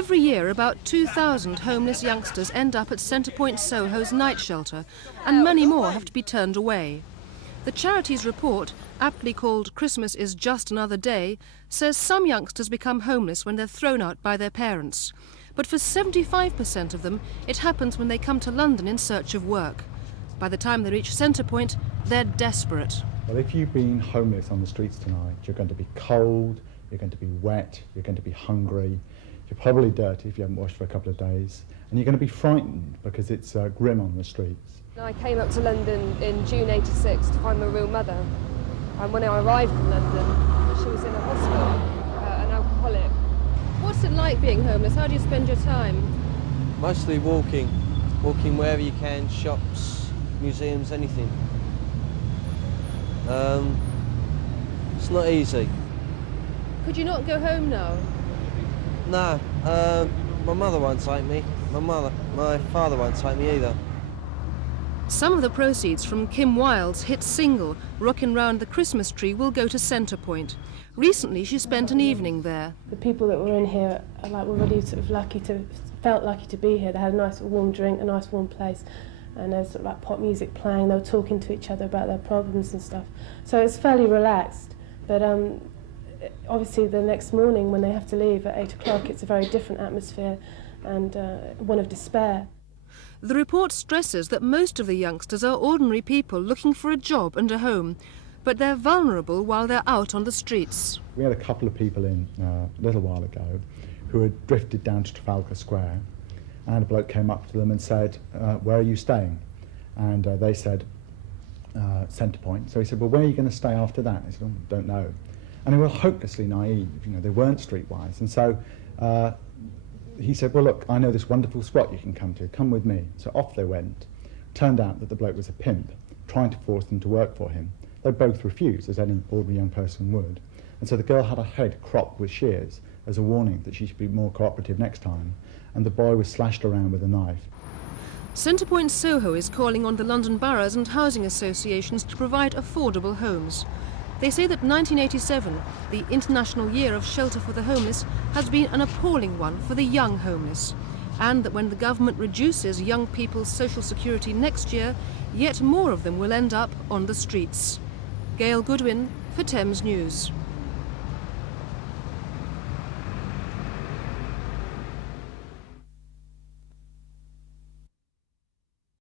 Every year, about 2,000 homeless youngsters end up at Centrepoint Soho's night shelter, and many more have to be turned away. The charity's report, aptly called Christmas is Just Another Day, says some youngsters become homeless when they're thrown out by their parents. But for 75% of them, it happens when they come to London in search of work. By the time they reach Centrepoint, they're desperate. Well, if you've been homeless on the streets tonight, you're going to be cold, you're going to be wet, you're going to be hungry, you're probably dirty if you haven't washed for a couple of days, and you're going to be frightened because it's grim on the streets. I came up to London in June '86 to find my real mother, and when I arrived in London, she was in a hospital, an alcoholic. What's it like being homeless? How do you spend your time? Mostly walking wherever you can, shops, museums, anything. It's not easy. Could you not go home now? No, my mother won't take me. My father won't take me either. Some of the proceeds from Kim Wilde's hit single, Rockin' Round the Christmas Tree, will go to Centrepoint. Recently, she spent an evening there. The people that were in here were really felt lucky to be here. They had a nice warm drink, a nice warm place, and there was pop music playing. They were talking to each other about their problems and stuff. So it's fairly relaxed, but obviously the next morning when they have to leave at 8 o'clock, it's a very different atmosphere and one of despair. The report stresses that most of the youngsters are ordinary people looking for a job and a home, but they're vulnerable while they're out on the streets. We had a couple of people in a little while ago who had drifted down to Trafalgar Square, and a bloke came up to them and said, where are you staying? And they said, Centrepoint. So he said, well, where are you going to stay after that? He said, oh, don't know. And they were hopelessly naive, they weren't streetwise. And so he said, well, look, I know this wonderful spot you can come to, come with me. So off they went. Turned out that the bloke was a pimp, trying to force them to work for him. They both refused, as any ordinary young person would. And so the girl had her head cropped with shears as a warning that she should be more cooperative next time, and the boy was slashed around with a knife. Centrepoint Soho is calling on the London boroughs and housing associations to provide affordable homes. They say that 1987, the International Year of Shelter for the Homeless, has been an appalling one for the young homeless, and that when the government reduces young people's social security next year, yet more of them will end up on the streets. Gail Goodwin for Thames News.